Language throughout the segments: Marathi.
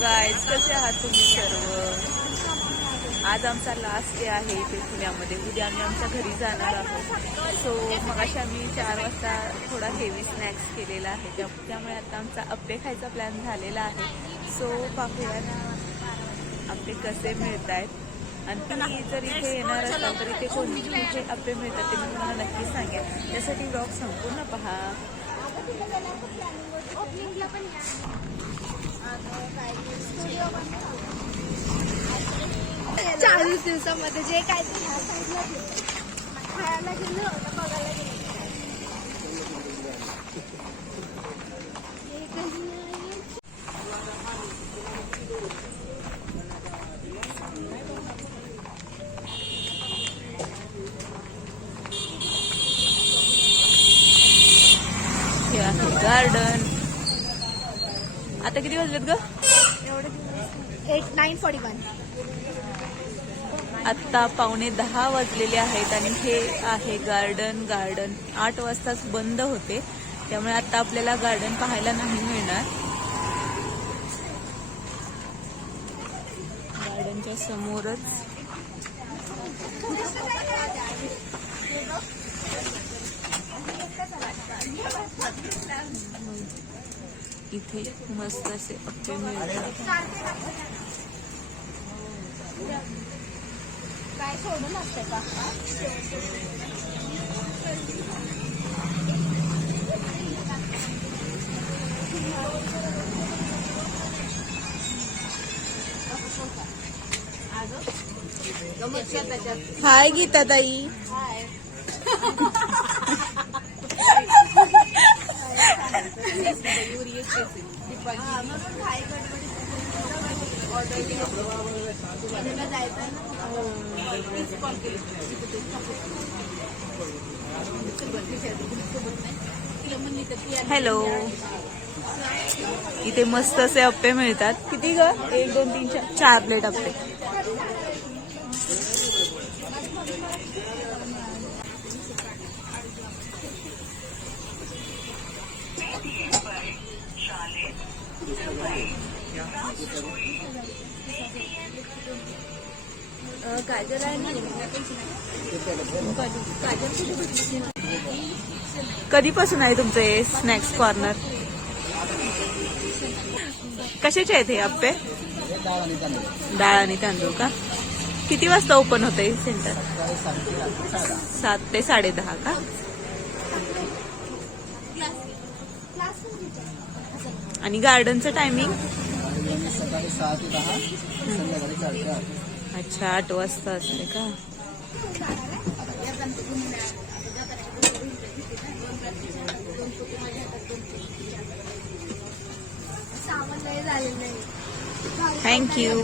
गाईज कसे आहात तुम्ही सर्व? आज आमचा लास्ट डे आहे इथे पुण्यामध्ये. उद्या आम्ही आमच्या घरी जाणार आहोत. सो मग अशा आम्ही चार वाजता थोडा हेवी स्नॅक्स केलेला आहे. त्यामुळे आता आमचा अप्पे खायचा प्लॅन झालेला आहे. सो पाहूया ना अप्पे कसे मिळत आहेत आणि तुम्ही जर इथे येणार असाल तर इथे कोणते कुठे अप्पे मिळतात ते मी तुम्हाला नक्की सांगेन. त्यासाठी ब्लॉग संपूर्ण पहा. चाळीस दिवसामध्ये जे काय ते ह्या साईडला गेलं. खायला गेलो का बघायला गेलो. गार्डन आता किती वाजलेत ग? एट नाईन फॉर्टी वन आत्ता पावणे दहा वाजलेले आहेत आणि हे आहे गार्डन. गार्डन आठ वाजताच बंद होते. त्यामुळे आता आपल्याला गार्डन पाहायला नाही मिळणार. गार्डनच्या समोरच. इथे मस्त असे अप्पे मिळतात. काय सोडून असते का? हाय गीता ताई हॅलो इथे मस्त असे अप्पे मिळतात. किती ग? एक दोन तीन चार. चार प्लेट अप्पे. गाजर आहे कधीपासून आहे तुमचं हे स्नॅक्स कॉर्नर कशाचे आहेत हे अप्पे? डाळ आणि तांदूळ का? किती वाजता ओपन होते सेंटर सात ते साडे दहा का? आणि गार्डनचं टायमिंग सकाळी सहा ते दहा संध्याकाळी आठ अच्छा आठ वाजता असते का? सामान नाही झालेलं नाही थँक्यू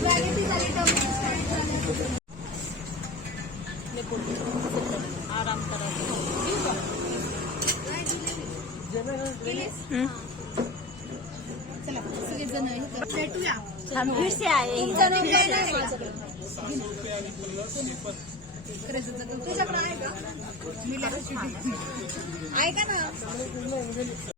व्हॅलिटी झाली तुझ्याकडे आहे का? मी लगेच ऐका ना?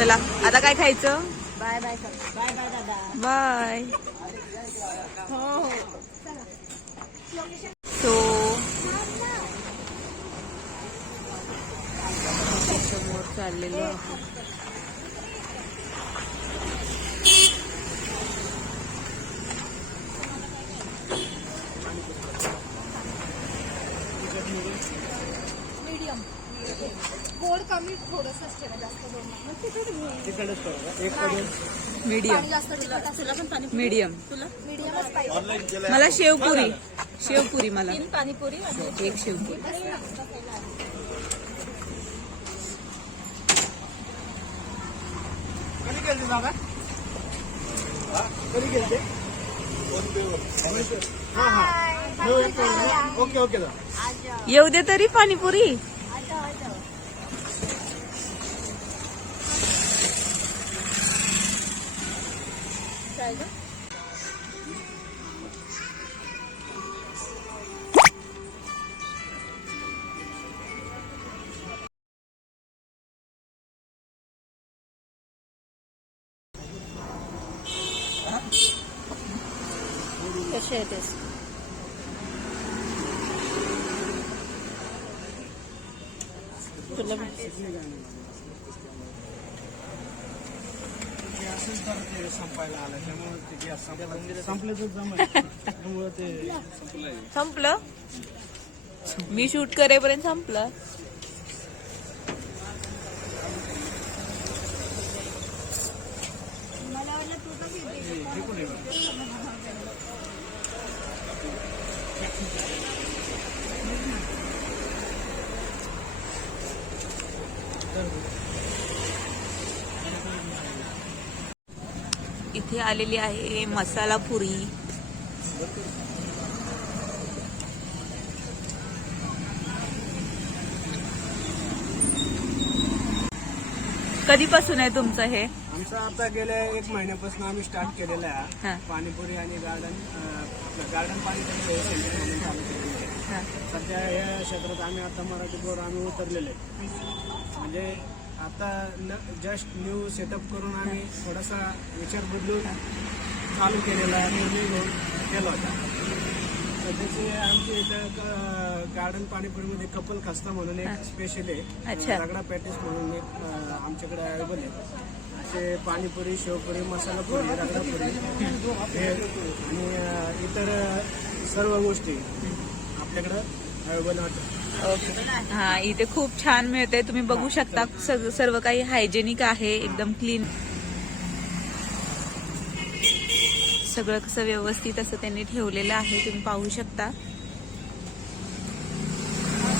चला. आता काय खायचं? बाय बाय बाय बाय दादा. बाय. हो हो. सो समोर चाललेलो मीडियम. गोड कमी थोडंसंच ठेवा जास्त गोड नाही. मग तिखट घे. तिकडच करू एक करून? मीडियम पाणी जास्त तिखट असेल मीडियम मीडियमच पाहिजे. मला शेवपुरी. शेवपुरी मला. पाणीपुरी एक शेवपुरी. कधी हा, कधी हा हा. हो, एक. ओके ओके दादा येऊ दे तरी पाणीपुरी. कसे आहे टेस्ट तुला ते असेल तर ते संपायला आलं. त्यामुळे ते गॅस संपलं संपलं तर जमलं. त्यामुळे ते संपलं? संपलं मी शूट करेपर्यंत संपलं. मला वाटलं तू तर घेते. हे कोण आहे? इथे आलेली आहे मसाला पुरी कधीपासून आहे तुमचं हे आमचं आता गेल्या एक महिन्यापासून आम्ही स्टार्ट केलेलं. आहे पाणीपुरी आणि गार्डन गार्डन पाणीपुरी सेंटर म्हणून चालू केलेलं आहे. सध्या या क्षेत्रात आम्ही आता मराठी बोर आम्ही उतरलेले आहे. म्हणजे आता न जस्ट न्यू सेटअप करून आम्ही थोडासा विचार बदलून चालू केलेला आहे. निर्णय घेऊन केला होता सध्याचे आमच्या इथं गार्डन पाणीपुरीमध्ये कपल खस्ता म्हणून एक स्पेशल. आहे. रगडा पॅटीस म्हणून एक आमच्याकडे अवेलेबल आहे. असे पाणीपुरी शेवपुरी मसाला पुरी रगडा पुरी. हे आणि इतर सर्व गोष्टी आपल्याकडं अवेलेबल वाटतात हा इथे खूप छान मिळते तुम्ही बघू शकता सग- सर्व काही हायजेनिक आहे एकदम क्लीन सगळं कसं व्यवस्थित असं त्यांनी ठेवलेलं आहे तुम्ही पाहू शकता.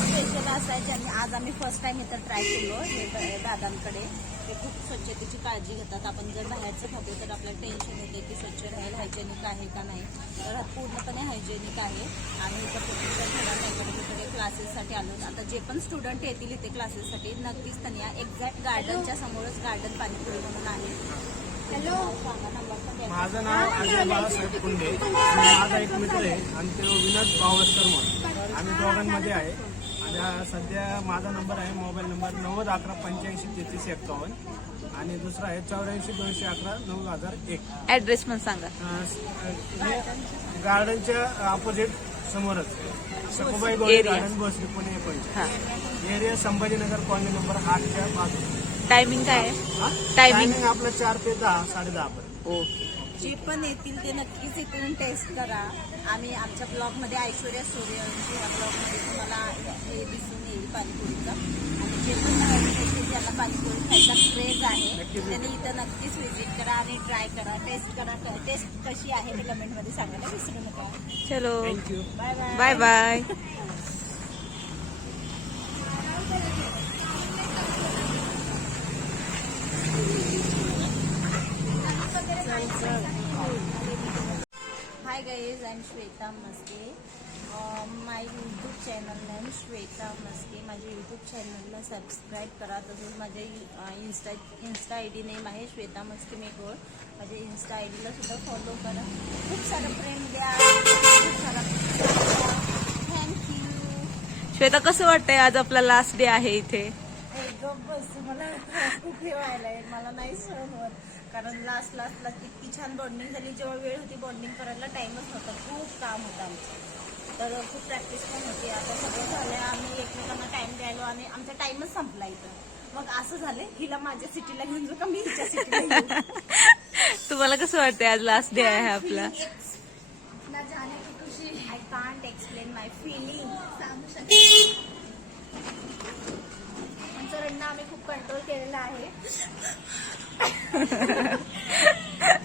स्पेशल असायचे आणि आज आम्ही फर्स्ट टाइम इथं ट्राय केलो हे दादांकडे. ते खूप स्वच्छतेची काळजी घेतात. आपण जर बाहेरचं खातो तर आपल्याला टेन्शन येते की स्वच्छ राहील हायजेनिक आहे का नाही. तर हा पूर्णपणे हायजेनिक आहे. आणि इकडे क्लासेससाठी आलो आता जे पण स्टुडंट येतील इथे क्लासेससाठी नक्कीच त्यांनी एक्झॅक्ट गार्डनच्या समोरच गार्डन पाणीपुरी म्हणून आहे. हॅलो पण. माझं नाव अजय बाळासाहेब कुंडे. आणि माझा एक मित्र आहे आणि तो विनोद बावस्कर म्हणून. आम्ही दोघांमध्ये आहे. हा सध्या माझा नंबर आहे मोबाईल नंबर नव्वद अकरा पंच्याऐंशी तेहतीस एक्कावन्न. आणि दुसरा आहे चौऱ्याऐंशी दोनशे अकरा नऊ हजार एक. ऍड्रेस पण सांगा. गार्डनच्या अपोजिट समोरच. गोळे Area. गार्डन बसली पुणे एकोणीस एरिया संभाजीनगर कॉलनी नंबर आठच्या बाजू टायमिंग काय आहे? टायमिंग आपलं चार ते दहा साडे दहा पर्यंत. ओके जे पण येतील ते नक्कीच इथून टेस्ट करा. आम्ही आमच्या ब्लॉगमध्ये ऐश्वर्या सूर्यवंशी या ब्लॉगमध्ये तुम्हाला हे दिसून येईल पाणीपुरीचं. आणि जे पण येतील ज्यांना पाणीपुरी खायचा क्रेज आहे. त्यांनी इथं नक्कीच व्हिजिट करा आणि ट्राय करा. टेस्ट करा. टेस्ट कशी आहे ते कमेंटमध्ये सांगायला विसरू नका. चलो. Thank you bye bye bye am Shweta Maske my YouTube channel name Shweta Maske माझ्या यूट्यूब चॅनलला सबस्क्राईब करा. तसंच माझ्या insta insta I D name आहे श्वेता मस्के मेकवर माझ्या इन्स्टा आय डीला सुद्धा फॉलो करा. खूप सारं प्रेम द्या. खूप सारा थँक्यू श्वेता कसं वाटतंय आज आपला लास्ट डे आहे इथे? बस. मला खूप हे व्हायला मला नाही सहन होत. कारण लास्ट लास्टला इतकी छान बॉन्डिंग झाली. जेव्हा वेळ होती बॉन्डिंग करायला टाइमच नव्हता. खूप काम होतं आमचं. तर खूप प्रॅक्टिस पण होती. आता सगळं झालं आम्ही एकमेकांना टाइम द्यायलो आणि आमचा टाइमच संपला इथं. मग असं झालं हिला माझ्या सिटीला घेऊन जाऊ का मी हिच्या सिटीला तुम्हाला कसं वाटतंय आज लास्ट डे आहे आपला? I can't explain my feeling सांगू शकते त्यांना आम्ही खूप कंट्रोल केलेला आहे.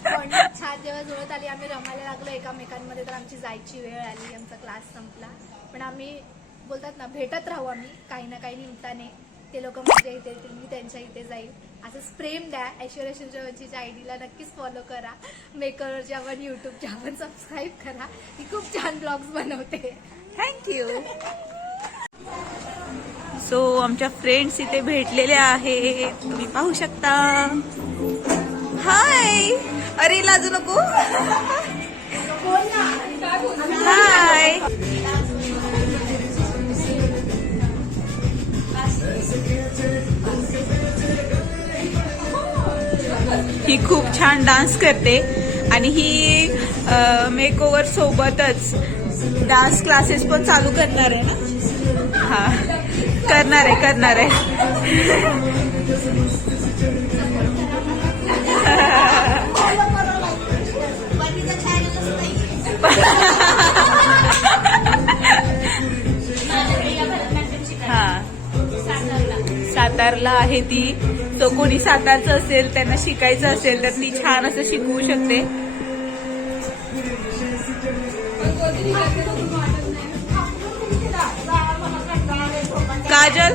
पण छान जेव्हा जुळत आली आम्ही रमायला लागलो एकामेकांमध्ये तर आमची जायची वेळ आली आमचा क्लास संपला. पण आम्ही बोलतात ना भेटत राहू आम्ही काही ना काही निमित्ताने. ते लोक माझ्या इथे येतील मी त्यांच्या इथे जाईल. असंच प्रेम द्या ऐश्वर्या आय आयडीला नक्कीच फॉलो करा. मेकरच्या पण युट्यूबच्या पण सबस्क्राईब करा. ती खूप छान ब्लॉग्स बनवते. थँक्यू सो आमच्या फ्रेंड्स इथे भेटलेल्या आहेत. तुम्ही पाहू शकता. हाय. अरे लाजू नको. हाय. ही खूप छान डान्स करते आणि ही मेक ओव्हर सोबतच डान्स क्लासेस पण चालू करणार आहे ना? हा. करणार आहे करणार आहे. सातारला आहे ती. तो कोणी सातारचं असेल त्यांना शिकायचं असेल तर ती छान असं शिकवू शकते. काजल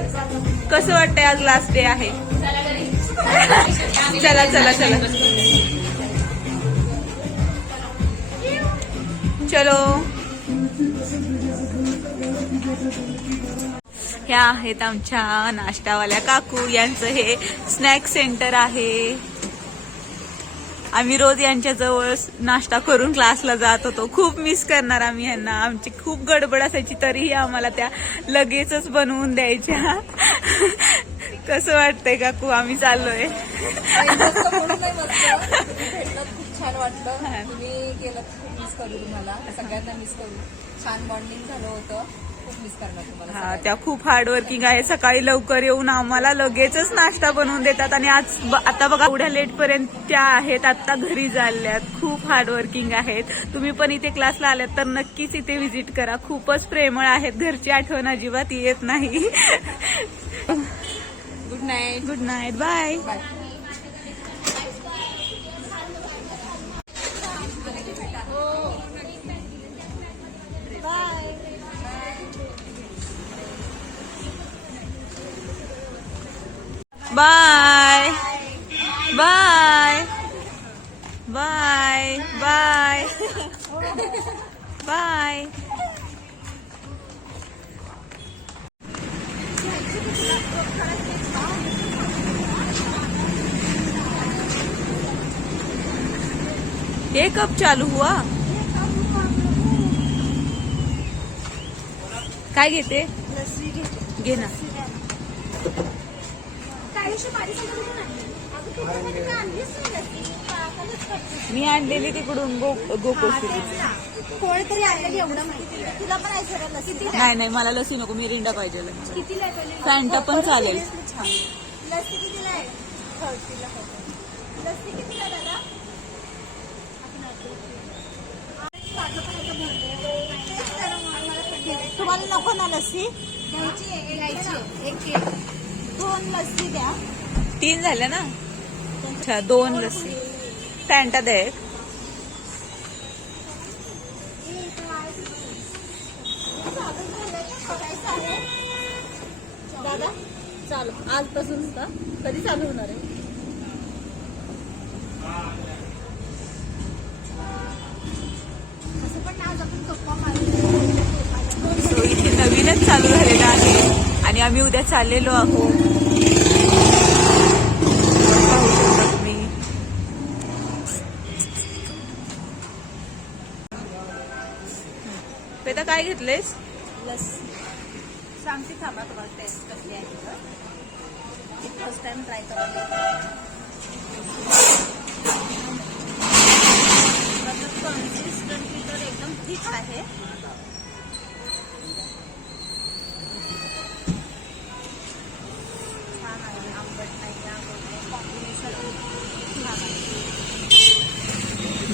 कसं वाटतंय आज लास्ट डे आहे? चला चला चला. चलो. ह्या आहेत आमच्या नाश्तावाल्या काकू. यांचं हे स्नॅक सेंटर आहे. आम्ही रोज यांच्या जवळ नाश्ता करून क्लासला जात होतो. खूप मिस करणार आम्ही यांना. आमची खूप गडबड असायची तरीही आम्हाला त्या लगेचच बनवून द्यायच्या. कसं वाटतंय काकू? आम्ही चाललोय. खूप छान वाटलं तुम्ही केलं खूप मिस करू तुम्हाला सगळ्यांना मिस करू छान बॉन्डिंग झालं होतं खूप मिस करणार तुम्हाला हा त्या खूप हार्डवर्किंग आहे. सकाळी लवकर येऊन आम्हाला लगेचच नाश्ता बनवून देतात. आणि आज ब- आता बघा एवढ्या लेट पर्यंत त्या आहेत. आता घरी चालल्यात. खूप हार्डवर्किंग आहेत. तुम्ही पण इथे क्लासला आल्यात तर नक्कीच इथे व्हिजिट करा. खूपच प्रेमळ आहेत. घरची आठवण अजिबात येत नाही. Good night good night bye bye bye bye bye bye bye ये कब चालू हुआ? काय घेते? घे ना. मी आणलेली तिकडून कोणीतरी आणलेली एवढं माहिती तुला पण ऐश्वर्या लसी नाही नाही. मला लसी नको पाहिजे कितीला आहे? पहिले? फॅन्टा पण चालेल. लस्सी कितीला आहे? लस्सी कितीला तुम्हाला नको ना लस्सी. दोन लस्सी द्या. तीन झाल्या ना? अच्छा दोन लसी फॅन्टा दे. एक. दादा चालू. आजपासून का कधी चालू होणार आहे? आणि आम्ही उद्या चाललेलो आहोत पेता काय घेतलेस? सांगते थांबा तुम्हाला टेस्ट कसली आहे तर फर्स्ट टाइम ट्राय करायला कन्सिस्टन्सी तर एकदम ठीक आहे.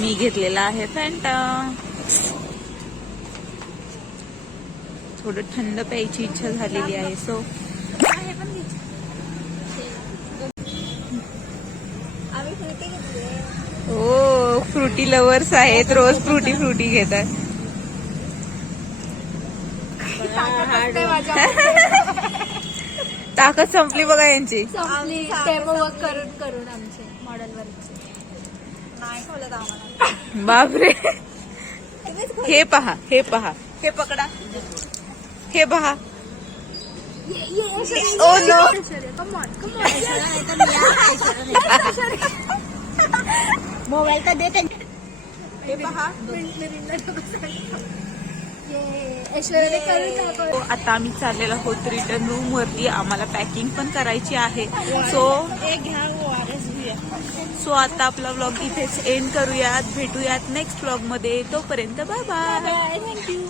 मी घेतलेला आहे फॅन्टा थोडं थंड प्यायची इच्छा झालेली आहे सो हो फ्रुटी लवर्स आहेत रोज फ्रुटी फ्रुटी घेतात. ताकद संपली बघा यांची. करून करून आमचे मॉडेल नाही आम्हाला. बापरे. हे पहा हे पहा. हे पकडा. हे पहा. Oh no. मोबाईल तर दे त्यांच्या हे पहा. आता आम्ही चाललेलो आहोत रिटर्न रूम वरती. आम्हाला पॅकिंग पण करायची आहे. सो एक घ्या घेऊया सो आता आपला ब्लॉग इथेच एंड करूयात भेटूयात नेक्स्ट ब्लॉगमध्ये तोपर्यंत बाय बाय थँक्यू